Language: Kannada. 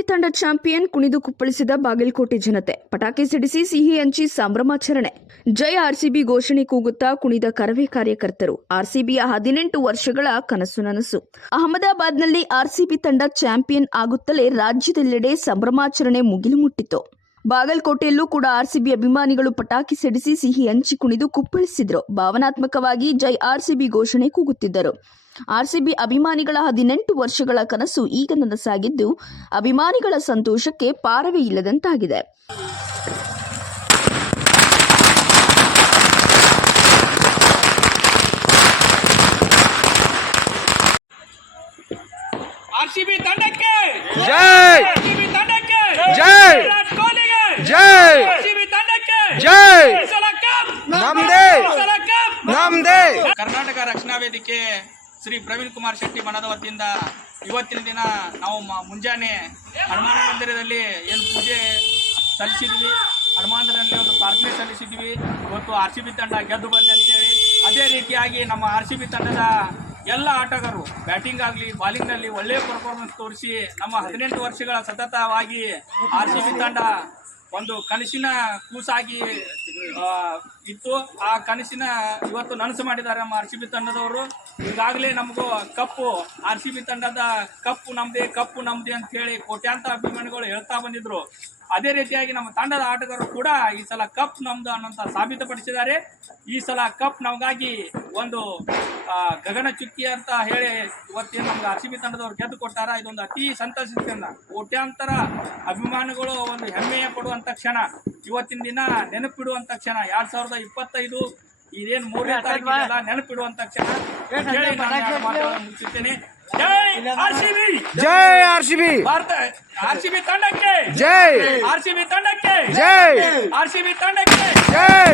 ಆರ್ಸಿಬಿ ತಂಡ ಚಾಂಪಿಯನ್ ಕುಣಿದು ಕುಪ್ಪಳಿಸಿದ ಬಾಗಲಕೋಟೆ ಜನತೆ. ಪಟಾಕಿ ಸಿಡಿಸಿ ಸಿಹಿ ಹಂಚಿ ಸಂಭ್ರಮಾಚರಣೆ. ಜೈ ಆರ್ಸಿಬಿ ಘೋಷಣೆ ಕೂಗುತ್ತಾ ಕುಣಿದ ಕರವೇ ಕಾರ್ಯಕರ್ತರು. ಆರ್ಸಿಬಿಯ 18 ವರ್ಷಗಳ ಕನಸು ನನಸು. ಅಹಮದಾಬಾದ್ನಲ್ಲಿ ಆರ್ಸಿಬಿ ತಂಡ ಚಾಂಪಿಯನ್ ಆಗುತ್ತಲೇ ರಾಜ್ಯದೆಲ್ಲೆಡೆ ಸಂಭ್ರಮಾಚರಣೆ ಮುಗಿಲು ಮುಟ್ಟಿತು. ಬಾಗಲಕೋಟೆಯಲ್ಲೂ ಕೂಡ ಆರ್ಸಿಬಿ ಅಭಿಮಾನಿಗಳು ಪಟಾಕಿ ಸಿಡಿಸಿ ಸಿಹಿ ಹಂಚಿ ಕುಣಿದು ಕುಪ್ಪಳಿಸಿದ್ರು. ಭಾವನಾತ್ಮಕವಾಗಿ ಜೈ ಆರ್ಸಿಬಿ ಘೋಷಣೆ ಕೂಗುತ್ತಿದ್ದರು. ಆರ್ಸಿಬಿ ಅಭಿಮಾನಿಗಳ 18 ವರ್ಷಗಳ ಕನಸು ಈಗ ನನಸಾಗಿದ್ದು, ಅಭಿಮಾನಿಗಳ ಸಂತೋಷಕ್ಕೆ ಪಾರವೇ ಇಲ್ಲದಂತಾಗಿದೆ. ಆರ್ಸಿಬಿ ತಂಡಕ್ಕೆ ಜೈ! ಆರ್ಸಿಬಿ ತಂಡಕ್ಕೆ ಜೈ! ವಿರಾಟ್ ಕೊಹ್ಲಿಗೆ ಜೈ! ಆರ್ಸಿಬಿ ತಂಡಕ್ಕೆ ಜೈ! ಈ ಸಲ ಕಪ್ ನಮ್ದೇ! ಈ ಸಲ ಕಪ್ ನಮ್ದೇ! ಕರ್ನಾಟಕ ರಕ್ಷಣಾ ವೇದಿಕೆ ಶ್ರೀ ಪ್ರವೀಣ್ ಕುಮಾರ್ ಶೆಟ್ಟಿ ಮನದ ವತಿಯಿಂದ ಇವತ್ತಿನ ದಿನ ನಾವು ಮುಂಜಾನೆ ಹನುಮಾನ ಮಂದಿರದಲ್ಲಿ ಏನು ಪೂಜೆ ಸಲ್ಲಿಸಿದ್ವಿ, ಹನುಮಾನದಲ್ಲಿ ಒಂದು ಪ್ರಾರ್ಥನೆ ಸಲ್ಲಿಸಿದ್ವಿ. ಇವತ್ತು ಆರ್ಸಿಬಿ ತಂಡ ಗೆದ್ದು ಬಂದೆ ಅಂತೇಳಿ. ಅದೇ ರೀತಿಯಾಗಿ ನಮ್ಮ ಆರ್ಸಿಬಿ ತಂಡದ ಎಲ್ಲ ಆಟಗಾರರು ಬ್ಯಾಟಿಂಗ್ ಆಗಲಿ ಬಾಲಿಂಗ್ನಲ್ಲಿ ಒಳ್ಳೆಯ ಪರ್ಫಾರ್ಮೆನ್ಸ್ ತೋರಿಸಿ ನಮ್ಮ 18 ವರ್ಷಗಳ ಸತತವಾಗಿ ಆರ್ಸಿಬಿ ತಂಡ ಒಂದು ಕನಸಿನ ಕೂಸಾಗಿ ಇತ್ತು. ಆ ಕನಸಿನ ಇವತ್ತು ನನಸು ಮಾಡಿದ್ದಾರೆ ನಮ್ಮ ಆರ್ಸಿಬಿ ತಂಡದವರು. ಈಗಾಗಲೇ ನಮಗೂ ಕಪ್ಪು ಆರ್ಸಿಬಿ ತಂಡದ ಕಪ್ಪು ನಮ್ದೇ ಅಂತ ಹೇಳಿ ಕೋಟ್ಯಾಂತರ ಅಭಿಮಾನಿಗಳು ಹೇಳ್ತಾ ಬಂದಿದ್ರು. ಅದೇ ರೀತಿಯಾಗಿ ನಮ್ಮ ತಂಡದ ಆಟಗಾರರು ಕೂಡ ಈ ಸಲ ಕಪ್ ನಮ್ದು ಅನ್ನೋಂಥ ಸಾಬೀತುಪಡಿಸಿದ್ದಾರೆ. ಈ ಸಲ ಕಪ್ ನಮಗಾಗಿ ಒಂದು ಗಗನ ಚುಕ್ಕಿ ಅಂತ ಹೇಳಿ ಇವತ್ತೇನು ನಮ್ಗೆ ಆರ್ಸಿಬಿ ತಂಡದವ್ರು ಗೆದ್ದು ಕೊಟ್ಟಾರ. ಇದೊಂದು ಅತಿ ಸಂತೋಷದಿಂದ ಕೋಟ್ಯಾಂತರ ಅಭಿಮಾನಿಗಳು ಒಂದು ಹೆಮ್ಮೆಯ ಪಡುವಂಥ ಕ್ಷಣ, ಇವತ್ತಿನ ದಿನ ನೆನಪಿಡುವಂಥ ಕ್ಷಣ. 2025 ಇದೇನು 3ನೇ ತಾರೀಕಿಗೆಲ್ಲ ನೆನಪಿಡುವಂಥ ಕ್ಷಣ ಹೇಳಿ ನಾನು ಮುಗಿಸುತ್ತೇನೆ. ಜೈ ಆರ್ಸಿಬಿ! ಜೈ ಆರ್ಸಿಬಿ! ಭಾರತ ಆರ್ಸಿಬಿ ತಂಡಕ್ಕೆ ಜೈ! ಆರ್ಸಿಬಿ ತಂಡಕ್ಕೆ ಜೈ! ಆರ್ಸಿಬಿ ತಂಡಕ್ಕೆ ಜೈ!